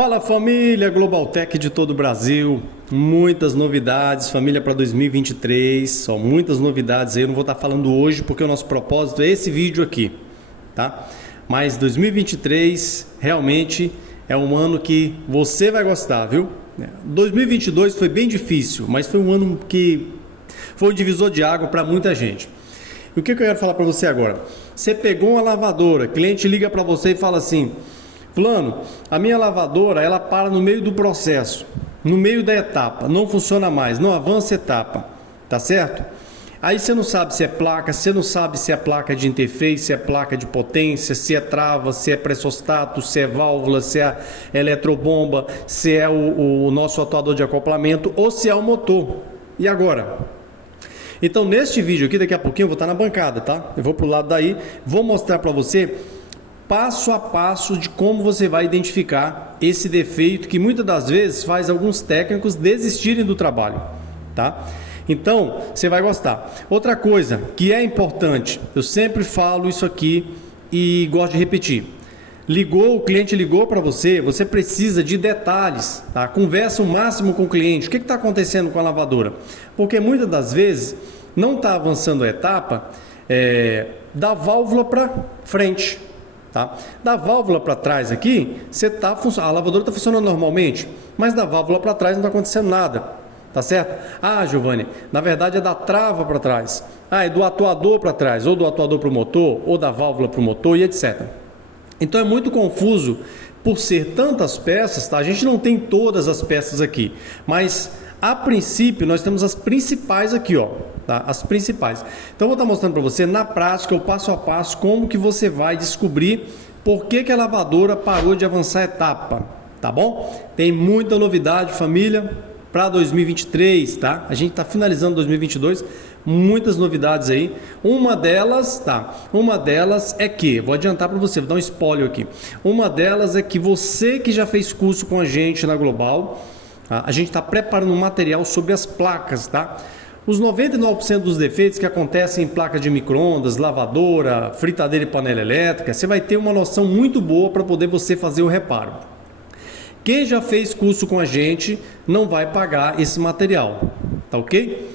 Fala família Globaltech de todo o Brasil, muitas novidades, família, para 2023, só muitas novidades aí. Eu não vou estar falando hoje porque o nosso propósito é esse vídeo aqui, tá? Mas 2023 realmente é um ano que você vai gostar, viu? 2022 foi bem difícil, mas foi um ano que foi um divisor de água para muita gente. E o que eu quero falar para você agora? Você pegou uma lavadora, cliente liga para você e fala assim: fulano, a minha lavadora ela para no meio do processo, no meio da etapa, não funciona mais, não avança a etapa, tá certo? Aí você não sabe se é placa, você não sabe se é placa de interface, se é placa de potência, se é trava, se é pressostato, se é válvula, se é eletrobomba, se é o nosso atuador de acoplamento ou se é o motor. E agora? Então neste vídeo aqui, daqui a pouquinho eu vou estar na bancada, tá? Eu vou pro lado daí, vou mostrar para você passo a passo de como você vai identificar esse defeito que muitas das vezes faz alguns técnicos desistirem do trabalho, tá? Então, você vai gostar. Outra coisa que é importante, eu sempre falo isso aqui e gosto de repetir. O cliente ligou para você, você precisa de detalhes, tá? Conversa o máximo com o cliente. O que está acontecendo com a lavadora? Porque muitas das vezes não está avançando a etapa da válvula para frente. Tá? Da válvula para trás aqui, a lavadora está funcionando normalmente, mas da válvula para trás não está acontecendo nada, tá certo? Ah, Giovanni, na verdade é da trava para trás, é do atuador para trás, ou do atuador para o motor, ou da válvula para o motor e etc. Então é muito confuso por ser tantas peças, tá? A gente não tem todas as peças aqui, mas a princípio nós temos as principais aqui, ó. Tá? As principais. Então eu vou estar mostrando para você na prática, o passo a passo, como que você vai descobrir por que a lavadora parou de avançar a etapa, tá bom? Tem muita novidade, família, para 2023, tá? A gente está finalizando 2022, muitas novidades aí. Uma delas é que, vou adiantar para você, vou dar um spoiler aqui. Uma delas é que você que já fez curso com a gente na Global, tá? A gente está preparando um material sobre as placas, tá? Os 99% dos defeitos que acontecem em placa de micro-ondas, lavadora, fritadeira e panela elétrica, você vai ter uma noção muito boa para poder você fazer o reparo. Quem já fez curso com a gente não vai pagar esse material, tá ok?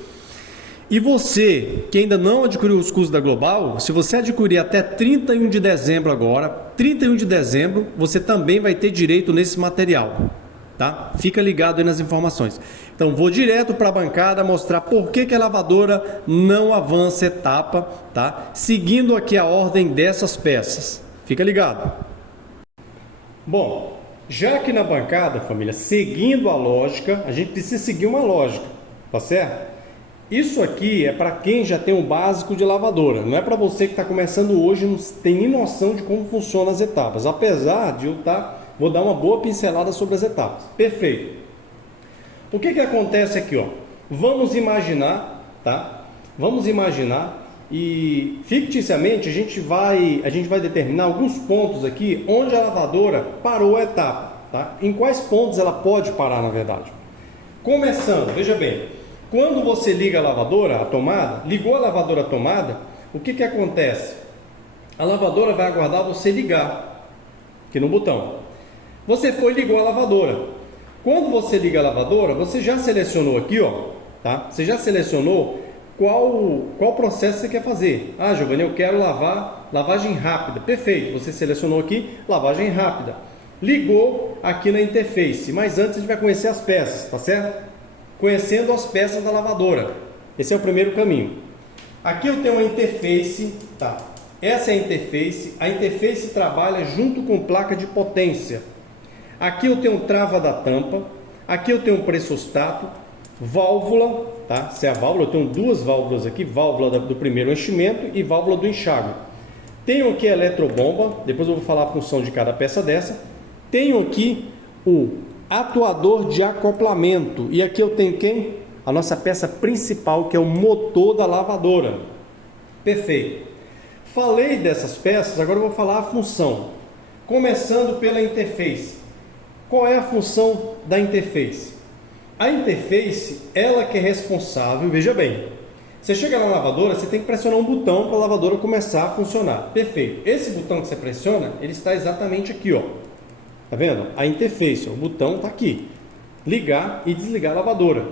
E você que ainda não adquiriu os cursos da Global, se você adquirir até 31 de dezembro agora, 31 de dezembro, você também vai ter direito nesse material. Tá? Fica ligado aí nas informações. Então vou direto para a bancada mostrar por que a lavadora não avança etapa, tá? Seguindo aqui a ordem dessas peças. Fica ligado. Bom, já aqui na bancada, família, seguindo a lógica, a gente precisa seguir uma lógica, tá certo? Isso aqui é para quem já tem um básico de lavadora, não é para você que está começando hoje e não tem nem noção de como funcionam as etapas, apesar de eu vou dar uma boa pincelada sobre as etapas. Perfeito. O que acontece aqui, ó? Vamos imaginar, tá? Vamos imaginar e ficticiamente a gente vai determinar alguns pontos aqui onde a lavadora parou a etapa, tá? Em quais pontos ela pode parar, na verdade. Começando, veja bem, quando você liga a lavadora, a tomada, ligou a lavadora à tomada, o que acontece? A lavadora vai aguardar você ligar aqui no botão. Você foi e ligou a lavadora. Quando você liga a lavadora, você já selecionou aqui, ó, tá? Você já selecionou qual processo você quer fazer. Ah, Giovanni, eu quero lavagem rápida. Perfeito, você selecionou aqui lavagem rápida. Ligou aqui na interface, mas antes a gente vai conhecer as peças, tá certo? Conhecendo as peças da lavadora. Esse é o primeiro caminho. Aqui eu tenho uma interface, tá? Essa é a interface trabalha junto com placa de potência. Aqui eu tenho trava da tampa, aqui eu tenho pressostato, válvula, tá? Se é a válvula, eu tenho duas válvulas aqui, válvula do primeiro enchimento e válvula do enxágue. Tenho aqui a eletrobomba, depois eu vou falar a função de cada peça dessa. Tenho aqui o atuador de acoplamento e aqui eu tenho quem? A nossa peça principal, que é o motor da lavadora. Perfeito. Falei dessas peças, agora eu vou falar a função. Começando pela interface. Qual é a função da interface? A interface, ela que é responsável, veja bem, você chega na lavadora, você tem que pressionar um botão para a lavadora começar a funcionar. Perfeito. Esse botão que você pressiona, ele está exatamente aqui, ó. Tá vendo? A interface, o botão está aqui. Ligar e desligar a lavadora.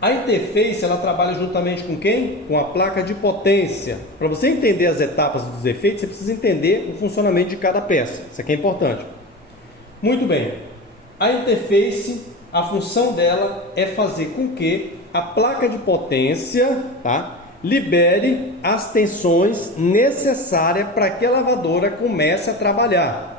A interface, ela trabalha juntamente com quem? Com a placa de potência. Para você entender as etapas dos efeitos, você precisa entender o funcionamento de cada peça. Isso aqui é importante. Muito bem. A interface, a função dela é fazer com que a placa de potência, tá, libere as tensões necessárias para que a lavadora comece a trabalhar.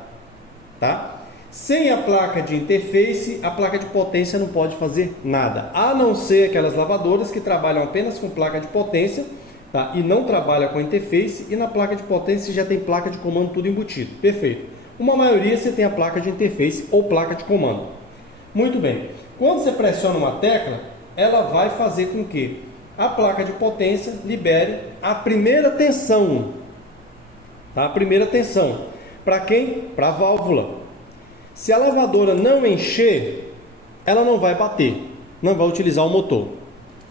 Tá? Sem a placa de interface, a placa de potência não pode fazer nada, a não ser aquelas lavadoras que trabalham apenas com placa de potência, tá? E não trabalham com interface, e na placa de potência já tem placa de comando tudo embutido. Perfeito. Uma maioria você tem a placa de interface ou placa de comando. Muito bem. Quando você pressiona uma tecla, ela vai fazer com que a placa de potência libere a primeira tensão. Tá? A primeira tensão. Para quem? Para a válvula. Se a lavadora não encher, ela não vai bater, não vai utilizar o motor.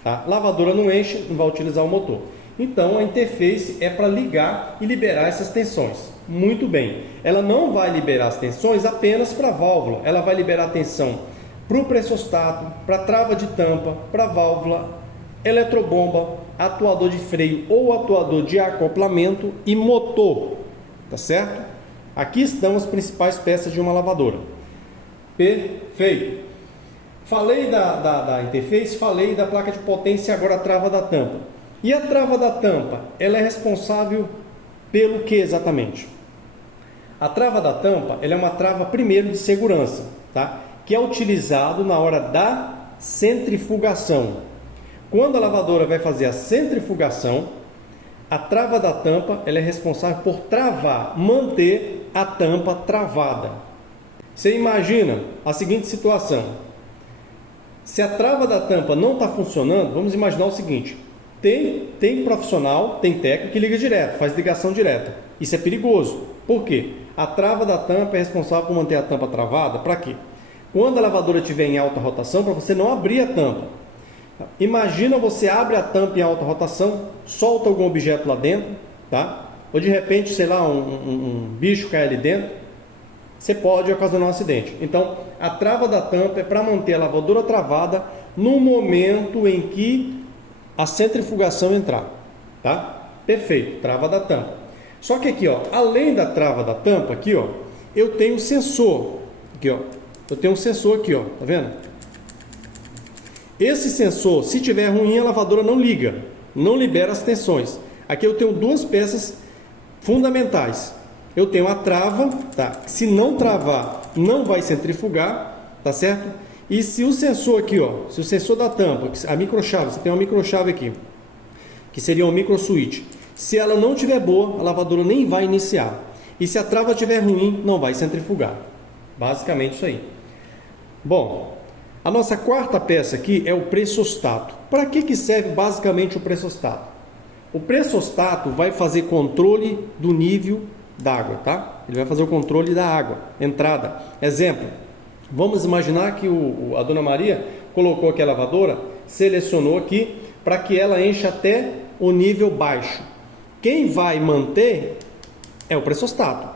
Tá? Lavadora não enche, não vai utilizar o motor. Então a interface é para ligar e liberar essas tensões. Muito bem. Ela não vai liberar as tensões apenas para a válvula. Ela vai liberar a tensão para o pressostato, para a trava de tampa, para a válvula, eletrobomba, atuador de freio ou atuador de acoplamento e motor. Tá certo? Aqui estão as principais peças de uma lavadora. Perfeito. Falei da interface, falei da placa de potência, agora a trava da tampa. E a trava da tampa, ela é responsável pelo que exatamente? A trava da tampa, ela é uma trava primeiro de segurança, tá? Que é utilizado na hora da centrifugação. Quando a lavadora vai fazer a centrifugação, a trava da tampa, ela é responsável por travar, manter a tampa travada. Você imagina a seguinte situação: se a trava da tampa não está funcionando, vamos imaginar o seguinte: tem profissional, tem técnico que liga direto, faz ligação direta. Isso é perigoso. Por quê? A trava da tampa é responsável por manter a tampa travada. Para quê? Quando a lavadora estiver em alta rotação, para você não abrir a tampa. Imagina você abre a tampa em alta rotação, solta algum objeto lá dentro, tá? Ou de repente, sei lá, um bicho cai ali dentro, você pode ocasionar um acidente. Então, a trava da tampa é para manter a lavadora travada no momento em que a centrifugação entrar, tá? Perfeito, trava da tampa. Só que aqui, ó, além da trava da tampa, aqui, ó, eu tenho um sensor, aqui, ó, eu tenho um sensor aqui, ó, tá vendo? Esse sensor, se tiver ruim, a lavadora não liga, não libera as tensões. Aqui eu tenho duas peças fundamentais. Eu tenho a trava, tá? Se não travar, não vai centrifugar, tá certo? E se o sensor aqui, ó, se o sensor da tampa, a microchave, você tem uma microchave aqui, que seria um micro switch. Se ela não estiver boa, a lavadora nem vai iniciar. E se a trava estiver ruim, não vai centrifugar. Basicamente isso aí. Bom, a nossa quarta peça aqui é o pressostato. Para que serve basicamente o pressostato? O pressostato vai fazer controle do nível d'água, tá? Ele vai fazer o controle da água, entrada. Exemplo, vamos imaginar que a Dona Maria colocou aqui a lavadora, selecionou aqui para que ela encha até o nível baixo. Quem vai manter é o pressostato.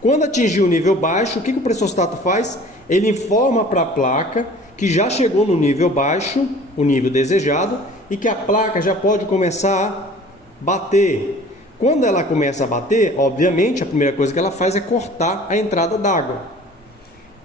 Quando atingir o nível baixo, o que o pressostato faz? Ele informa para a placa que já chegou no nível baixo, o nível desejado, e que a placa já pode começar a bater. Quando ela começa a bater, obviamente, a primeira coisa que ela faz é cortar a entrada d'água.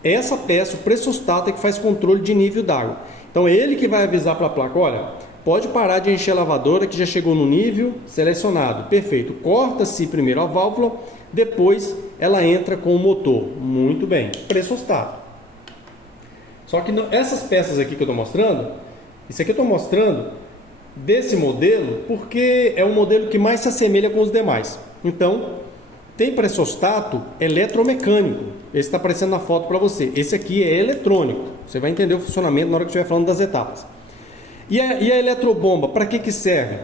Essa peça, o pressostato, é que faz controle de nível d'água. Então, é ele que vai avisar para a placa: olha, pode parar de encher a lavadora que já chegou no nível selecionado. Perfeito. Corta-se primeiro a válvula, depois ela entra com o motor. Muito bem. Pressostato. Só que essas peças aqui que eu estou mostrando, isso aqui eu estou mostrando desse modelo porque é o modelo que mais se assemelha com os demais. Então, tem pressostato eletromecânico. Esse está aparecendo na foto para você. Esse aqui é eletrônico. Você vai entender o funcionamento na hora que estiver falando das etapas. E a eletrobomba, para que serve?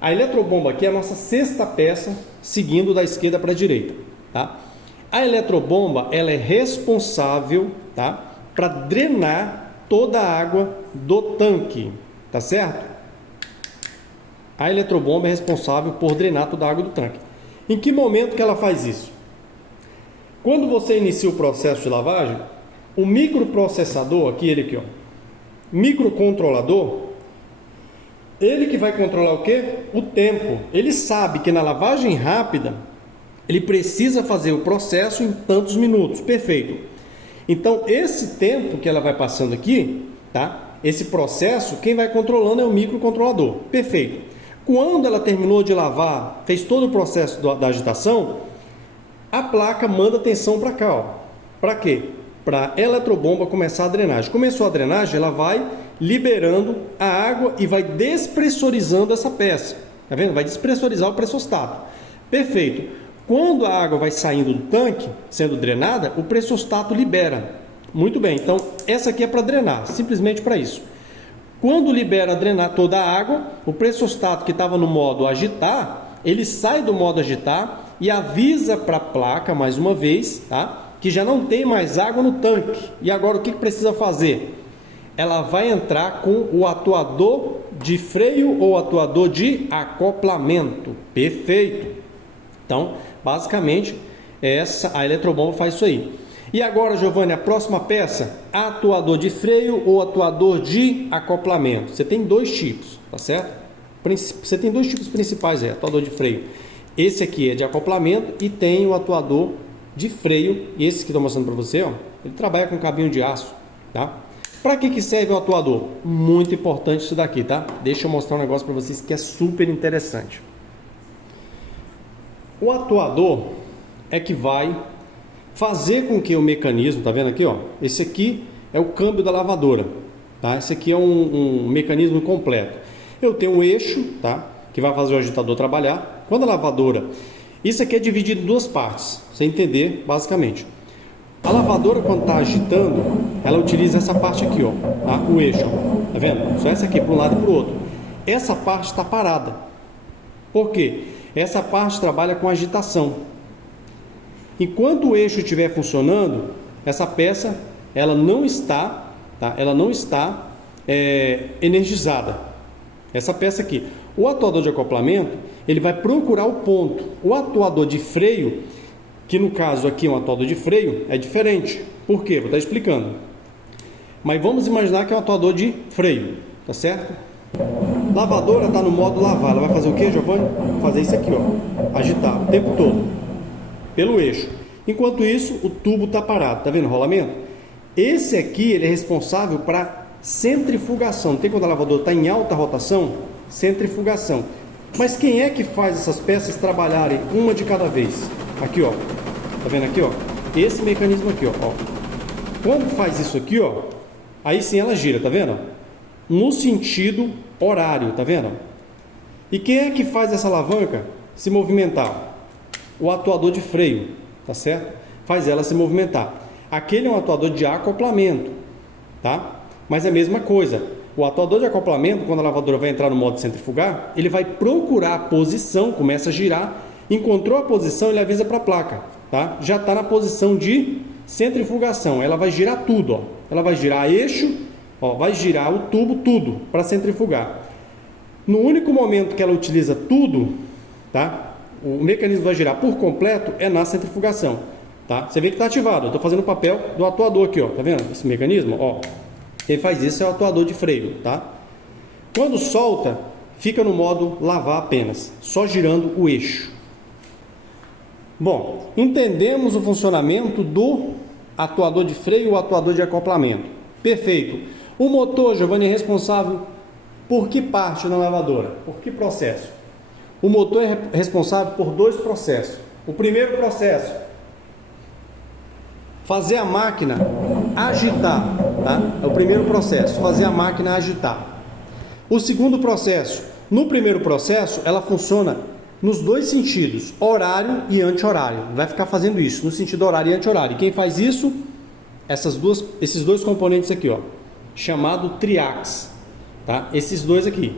A eletrobomba aqui é a nossa sexta peça, seguindo da esquerda para a direita. Tá? A eletrobomba, ela é responsável, tá, para drenar toda a água do tanque, tá certo? A eletrobomba é responsável por drenar toda a água do tanque. Em que momento que ela faz isso? Quando você inicia o processo de lavagem, o microprocessador, ele aqui, ó, microcontrolador, ele que vai controlar o quê? O tempo. Ele sabe que na lavagem rápida, ele precisa fazer o processo em tantos minutos. Perfeito. Então, esse tempo que ela vai passando aqui, tá? Esse processo, quem vai controlando é o microcontrolador. Perfeito. Quando ela terminou de lavar, fez todo o processo da agitação, a placa manda tensão para cá, ó. Para quê? Para a eletrobomba começar a drenagem. Começou a drenagem, ela vai liberando a água e vai despressurizando essa peça. Tá vendo? Vai despressurizar o pressostato. Perfeito. Quando a água vai saindo do tanque, sendo drenada, o pressostato libera. Muito bem. Então, essa aqui é para drenar, simplesmente para isso. Quando libera drenar toda a água, o pressostato que estava no modo agitar, ele sai do modo agitar e avisa para a placa, mais uma vez, tá? Que já não tem mais água no tanque. E agora o que precisa fazer? Ela vai entrar com o atuador de freio ou atuador de acoplamento. Perfeito. Então, basicamente, a eletrobomba faz isso aí. E agora, Giovanni, a próxima peça, atuador de freio ou atuador de acoplamento. Você tem dois tipos, tá certo? Você tem dois tipos principais, atuador de freio. Esse aqui é de acoplamento e tem o atuador de freio. E esse que estou mostrando para você, ó, ele trabalha com cabinho de aço, tá? Para que serve o atuador? Muito importante isso daqui, tá? Deixa eu mostrar um negócio para vocês que é super interessante. O atuador é que vai fazer com que o mecanismo, tá vendo aqui, ó? Esse aqui é o câmbio da lavadora, tá? Esse aqui é um mecanismo completo. Eu tenho um eixo, tá? Que vai fazer o agitador trabalhar. Quando a lavadora... Isso aqui é dividido em duas partes, pra você entender basicamente. A lavadora, quando está agitando, ela utiliza essa parte aqui, ó, tá? O eixo, ó. Tá vendo? Só essa aqui, para um lado e para o outro. Essa parte está parada. Por quê? Essa parte trabalha com agitação. Enquanto o eixo estiver funcionando, essa peça ela não está, tá? Ela não está energizada. Essa peça aqui. O atuador de acoplamento, ele vai procurar o ponto. O atuador de freio, que no caso aqui é um atuador de freio, é diferente. Por quê? Vou estar explicando. Mas vamos imaginar que é um atuador de freio, tá certo? Lavadora está no modo lavar. Ela vai fazer o quê, Giovanni? Fazer isso aqui, ó. Agitar o tempo todo. Pelo eixo. Enquanto isso, o tubo está parado. Tá vendo o rolamento? Esse aqui, ele é responsável para centrifugação. Tem quando a lavadora está em alta rotação? Centrifugação. Mas quem é que faz essas peças trabalharem uma de cada vez? Aqui, ó. Tá vendo aqui, ó? Esse mecanismo aqui, ó. Quando faz isso aqui, ó, aí sim ela gira, tá vendo? No sentido horário, tá vendo? E quem é que faz essa alavanca se movimentar? O atuador de freio, tá certo? Faz ela se movimentar. Aquele é um atuador de acoplamento, tá? Mas é a mesma coisa. O atuador de acoplamento, quando a lavadora vai entrar no modo centrifugar, ele vai procurar a posição, começa a girar, encontrou a posição, ele avisa para a placa, tá? Já está na posição de centrifugação. Ela vai girar tudo, ó. Ela vai girar eixo, ó, vai girar o tubo, tudo, para centrifugar. No único momento que ela utiliza tudo, tá? O mecanismo vai girar por completo é na centrifugação, tá? Você vê que está ativado. Eu estou fazendo o papel do atuador aqui, ó. Tá vendo esse mecanismo? Ó, quem faz isso é o atuador de freio, tá? Quando solta, fica no modo lavar apenas, só girando o eixo. Bom, entendemos o funcionamento do atuador de freio e o atuador de acoplamento. Perfeito. O motor, Giovanni, é responsável por que parte na lavadora? Por que processo? O motor é responsável por dois processos. O primeiro processo, fazer a máquina agitar, tá? É o primeiro processo, fazer a máquina agitar. O segundo processo, no primeiro processo, ela funciona nos dois sentidos, horário e anti-horário. Vai ficar fazendo isso, no sentido horário e anti-horário. E quem faz isso? Esses dois componentes aqui, ó, chamado triax, tá? Esses dois aqui.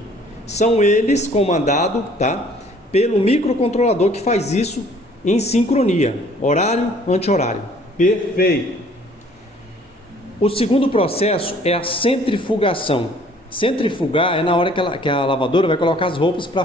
São eles comandados, tá, pelo microcontrolador que faz isso em sincronia, horário, anti-horário. Perfeito. O segundo processo é a centrifugação. Centrifugar é na hora que a lavadora vai colocar as roupas para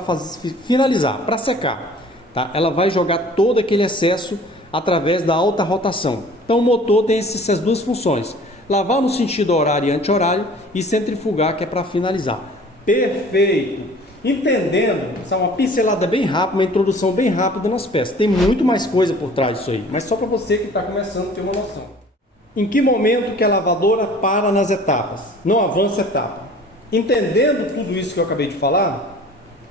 finalizar, para secar, tá? Ela vai jogar todo aquele excesso através da alta rotação. Então o motor tem essas duas funções: lavar no sentido horário e anti-horário e centrifugar, que é para finalizar. Perfeito! Entendendo, essa é uma pincelada bem rápida, uma introdução bem rápida nas peças. Tem muito mais coisa por trás disso aí, mas só para você que está começando a ter uma noção. Em que momento que a lavadora para nas etapas? Não avança etapa. Entendendo tudo isso que eu acabei de falar,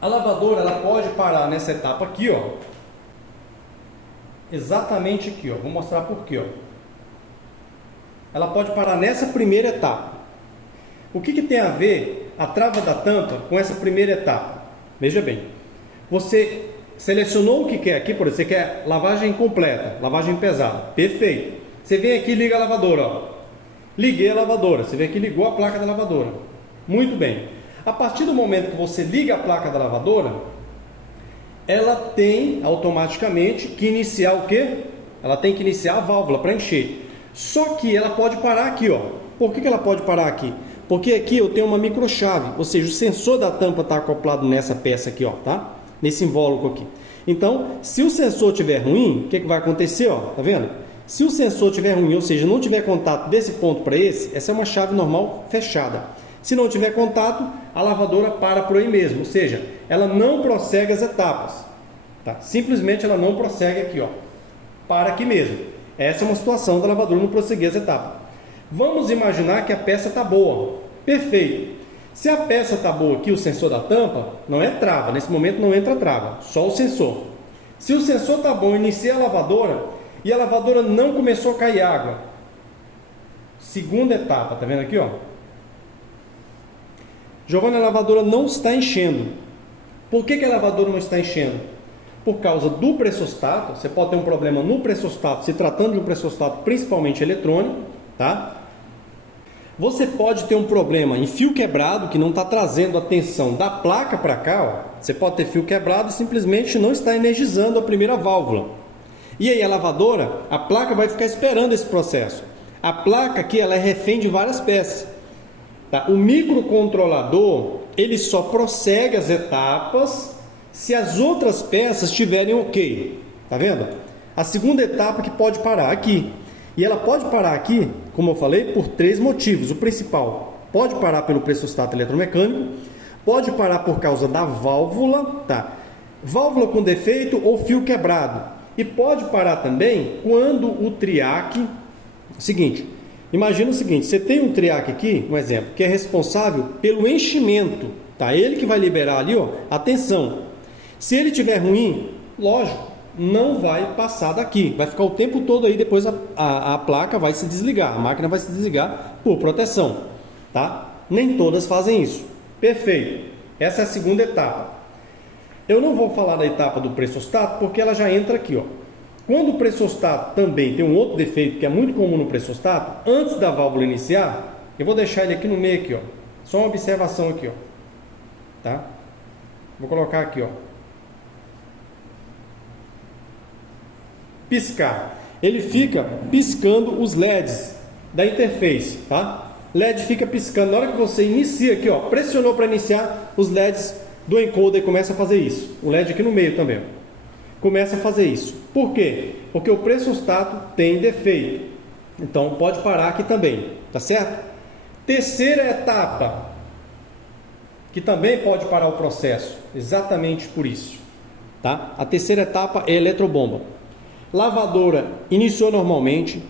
a lavadora ela pode parar nessa etapa aqui, ó. Exatamente aqui, ó. Vou mostrar por quê, ó. Ela pode parar nessa primeira etapa. O que tem a ver a trava da tampa com essa primeira etapa? Veja bem, você selecionou o que quer aqui, por exemplo, você quer lavagem completa, lavagem pesada, perfeito. Você vem aqui e liga a lavadora, ó. Liguei a lavadora, você vem aqui e ligou a placa da lavadora. Muito bem. A partir do momento que você liga a placa da lavadora, ela tem automaticamente que iniciar o quê? Ela tem que iniciar a válvula para encher. Só que ela pode parar aqui, ó. Por que ela pode parar aqui? Porque aqui eu tenho uma microchave, ou seja, o sensor da tampa está acoplado nessa peça aqui, ó, tá? Nesse invólucro aqui. Então, se o sensor estiver ruim, o que vai acontecer, ó? Tá vendo? Se o sensor estiver ruim, ou seja, não tiver contato desse ponto para esse, essa é uma chave normal fechada. Se não tiver contato, a lavadora para por aí mesmo, ou seja, ela não prossegue as etapas, tá? Simplesmente ela não prossegue aqui, ó. Para aqui mesmo. Essa é uma situação da lavadora não prosseguir as etapas. Vamos imaginar que a peça está boa. Perfeito. Se a peça está boa aqui, o sensor da tampa, não é trava. Nesse momento não entra trava, só o sensor. Se o sensor está bom, inicia a lavadora e a lavadora não começou a cair água. Segunda etapa, tá vendo aqui, ó? Giovanni, a lavadora não está enchendo. Por que a lavadora não está enchendo? Por causa do pressostato. Você pode ter um problema no pressostato, se tratando de um pressostato principalmente eletrônico, tá? Você pode ter um problema em fio quebrado que não está trazendo a tensão da placa para cá, ó. Você pode ter fio quebrado e simplesmente não está energizando a primeira válvula. E aí a lavadora, a placa vai ficar esperando esse processo. A placa aqui ela é refém de várias peças. Tá? O microcontrolador ele só prossegue as etapas se as outras peças estiverem ok. Tá vendo? A segunda etapa que pode parar aqui. E ela pode parar aqui, como eu falei, por três motivos. O principal, pode parar pelo pressostato eletromecânico, pode parar por causa da válvula, tá? Válvula com defeito ou fio quebrado. E pode parar também quando o triac... Seguinte, imagina o seguinte, você tem um triac aqui, um exemplo, que é responsável pelo enchimento, tá? Ele que vai liberar ali, ó, a tensão. Se ele estiver ruim, lógico, não vai passar daqui, vai ficar o tempo todo aí, depois a placa vai se desligar, a máquina vai se desligar por proteção, tá? Nem todas fazem isso. Perfeito. Essa é a segunda etapa. Eu não vou falar da etapa do pressostato porque ela já entra aqui, ó. Quando o pressostato também tem um outro defeito que é muito comum no pressostato, antes da válvula iniciar, eu vou deixar ele aqui no meio aqui, ó. Só uma observação aqui, ó. Tá? Vou colocar aqui, ó. Piscar. Ele fica piscando os LEDs da interface, tá? LED fica piscando. Na hora que você inicia aqui, ó, pressionou para iniciar, os LEDs do encoder começa a fazer isso. O LED aqui no meio também, ó. Começa a fazer isso. Por quê? Porque o pressostato tem defeito. Então pode parar aqui também, tá certo? Terceira etapa, que também pode parar o processo, exatamente por isso, tá? A terceira etapa é a eletrobomba. Lavadora iniciou normalmente,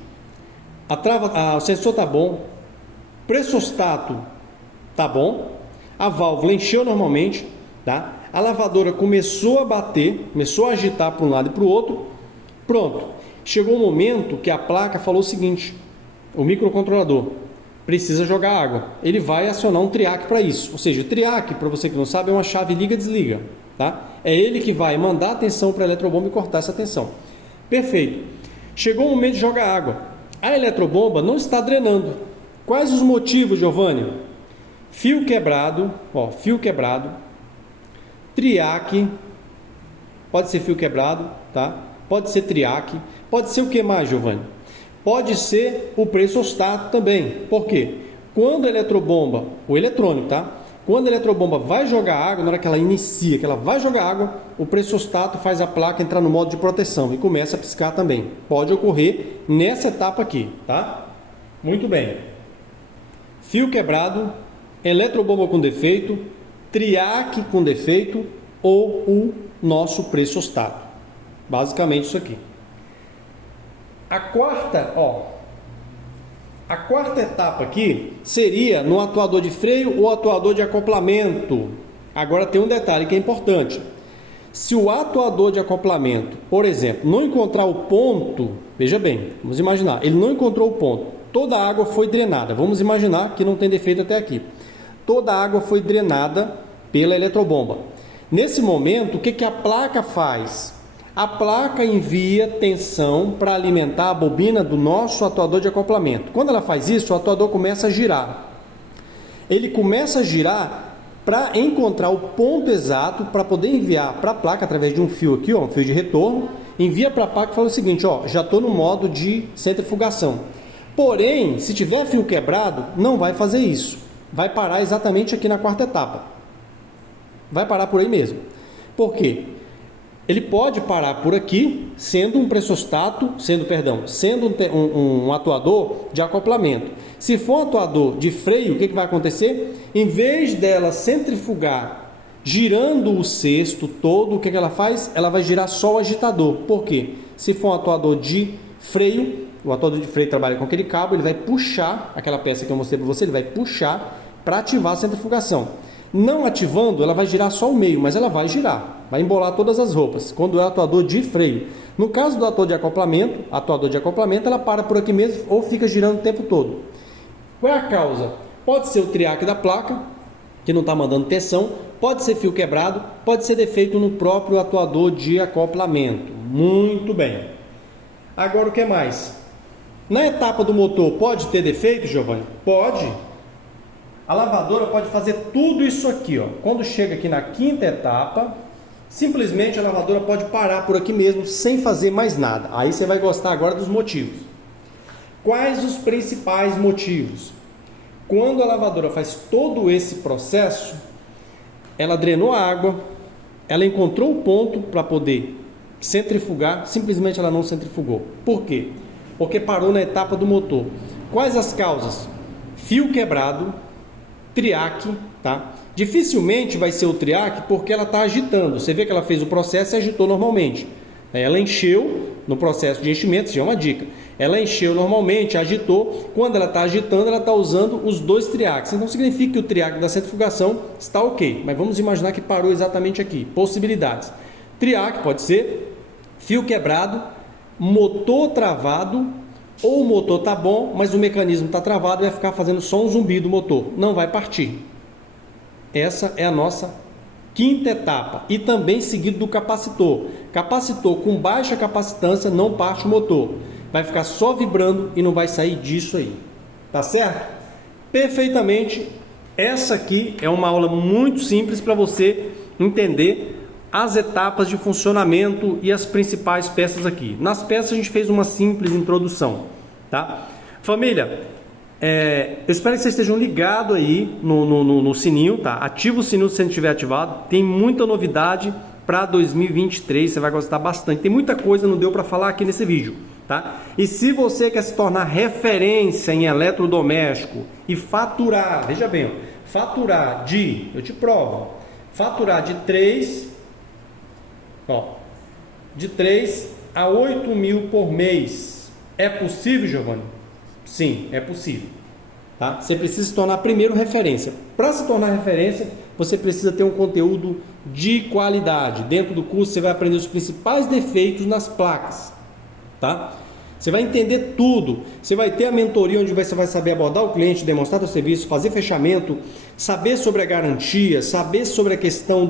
o sensor está bom, pressostato está bom, a válvula encheu normalmente, tá? A lavadora começou a bater, começou a agitar para um lado e para o outro, pronto. Chegou um momento que a placa falou o seguinte, o microcontrolador precisa jogar água, ele vai acionar um triac para isso, ou seja, o triac, para você que não sabe, é uma chave liga-desliga, tá? É ele que vai mandar a tensão para a eletrobomba e cortar essa tensão. Perfeito. Chegou o momento de jogar água. A eletrobomba não está drenando. Quais os motivos, Giovanni? Fio quebrado, ó, fio quebrado, triac, pode ser fio quebrado, tá? Pode ser triac, pode ser o que mais, Giovanni? Pode ser o pressostato também. Por quê? Quando a eletrobomba, o eletrônico, tá? Quando a eletrobomba vai jogar água, na hora que ela inicia, que ela vai jogar água, o pressostato faz a placa entrar no modo de proteção e começa a piscar também. Pode ocorrer nessa etapa aqui, tá? Muito bem. Fio quebrado, eletrobomba com defeito, triac com defeito ou o nosso pressostato. Basicamente isso aqui. A quarta etapa aqui seria no atuador de freio ou atuador de acoplamento. Agora tem um detalhe que é importante. Se o atuador de acoplamento, por exemplo, não encontrar o ponto, veja bem, vamos imaginar, ele não encontrou o ponto, toda a água foi drenada, vamos imaginar que não tem defeito até aqui. Toda a água foi drenada pela eletrobomba. Nesse momento, o que a placa faz? A placa envia tensão para alimentar a bobina do nosso atuador de acoplamento. Quando ela faz isso, o atuador começa a girar. Ele começa a girar para encontrar o ponto exato para poder enviar para a placa através de um fio aqui, um fio de retorno, envia para a placa e fala o seguinte, já estou no modo de centrifugação. Porém, se tiver fio quebrado, não vai fazer isso. Vai parar exatamente aqui na quarta etapa. Vai parar por aí mesmo. Por quê? Ele pode parar por aqui, sendo um pressostato, sendo um atuador de acoplamento. Se for um atuador de freio, o que vai acontecer? Em vez dela centrifugar, girando o cesto todo, o que ela faz? Ela vai girar só o agitador. Por quê? Se for um atuador de freio, o atuador de freio trabalha com aquele cabo, ele vai puxar, aquela peça que eu mostrei para você, ele vai puxar para ativar a centrifugação. Não ativando, ela vai girar só o meio, mas ela vai girar, vai embolar todas as roupas, quando é atuador de freio. No caso do atuador de acoplamento, ela para por aqui mesmo ou fica girando o tempo todo. Qual é a causa? Pode ser o triac da placa, que não está mandando tensão, pode ser fio quebrado, pode ser defeito no próprio atuador de acoplamento. Muito bem. Agora o que mais? Na etapa do motor, pode ter defeito, Giovanni? Pode. A lavadora pode fazer tudo isso aqui, Quando chega aqui na quinta etapa, simplesmente a lavadora pode parar por aqui mesmo, sem fazer mais nada. Aí você vai gostar agora dos motivos. Quais os principais motivos? Quando a lavadora faz todo esse processo, ela drenou a água, ela encontrou o ponto para poder centrifugar, simplesmente ela não centrifugou. Por quê? Porque parou na etapa do motor. Quais as causas? Fio quebrado, triac, tá? Dificilmente vai ser o triac porque ela está agitando. Você vê que ela fez o processo e agitou normalmente. Ela encheu no processo de enchimento, isso é uma dica. Ela encheu normalmente, agitou. Quando ela está agitando, ela está usando os dois triacs. Então significa que o triac da centrifugação está ok. Mas vamos imaginar que parou exatamente aqui. Possibilidades. Triac pode ser fio quebrado, motor travado, ou o motor está bom, mas o mecanismo está travado e vai ficar fazendo só um zumbido do motor. Não vai partir. Essa é a nossa quinta etapa. E também seguido do capacitor. Capacitor com baixa capacitância não parte o motor. Vai ficar só vibrando e não vai sair disso aí. Tá certo? Perfeitamente. Essa aqui é uma aula muito simples para você entender as etapas de funcionamento e as principais peças aqui. Nas peças a gente fez uma simples introdução, tá? Família, eu espero que vocês estejam ligados aí no sininho, tá? Ativa o sininho se você não estiver ativado. Tem muita novidade para 2023, você vai gostar bastante. Tem muita coisa, não deu para falar aqui nesse vídeo, tá? E se você quer se tornar referência em eletrodoméstico e faturar, veja bem, eu te provo, faturar de 3 a 8 mil por mês. É possível, Giovanni? Sim, é possível. Tá? Você precisa se tornar primeiro referência. Para se tornar referência, você precisa ter um conteúdo de qualidade. Dentro do curso você vai aprender os principais defeitos nas placas. Tá? Você vai entender tudo. Você vai ter a mentoria onde você vai saber abordar o cliente, demonstrar o serviço, fazer fechamento, saber sobre a garantia, saber sobre a questão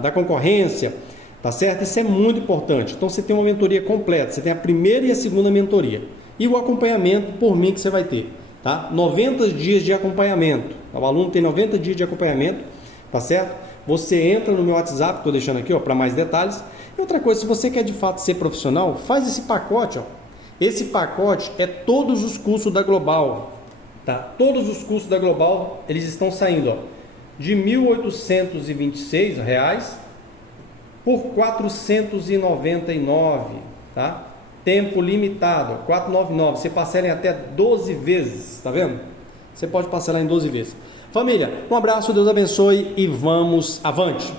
da concorrência. Tá certo? Isso é muito importante. Então você tem uma mentoria completa, você tem a primeira e a segunda mentoria. E o acompanhamento por mim que você vai ter, tá? 90 dias de acompanhamento. O aluno tem 90 dias de acompanhamento, tá certo? Você entra no meu WhatsApp, estou deixando aqui, para mais detalhes. E outra coisa, se você quer de fato ser profissional, faz esse pacote, Esse pacote é todos os cursos da Global, tá? Todos os cursos da Global, eles estão saindo, de R$ 1.826 por R$ 499, tá? Tempo limitado, 499. Você parcela em até 12 vezes, tá vendo? Você pode parcelar em 12 vezes. Família, um abraço, Deus abençoe e vamos avante!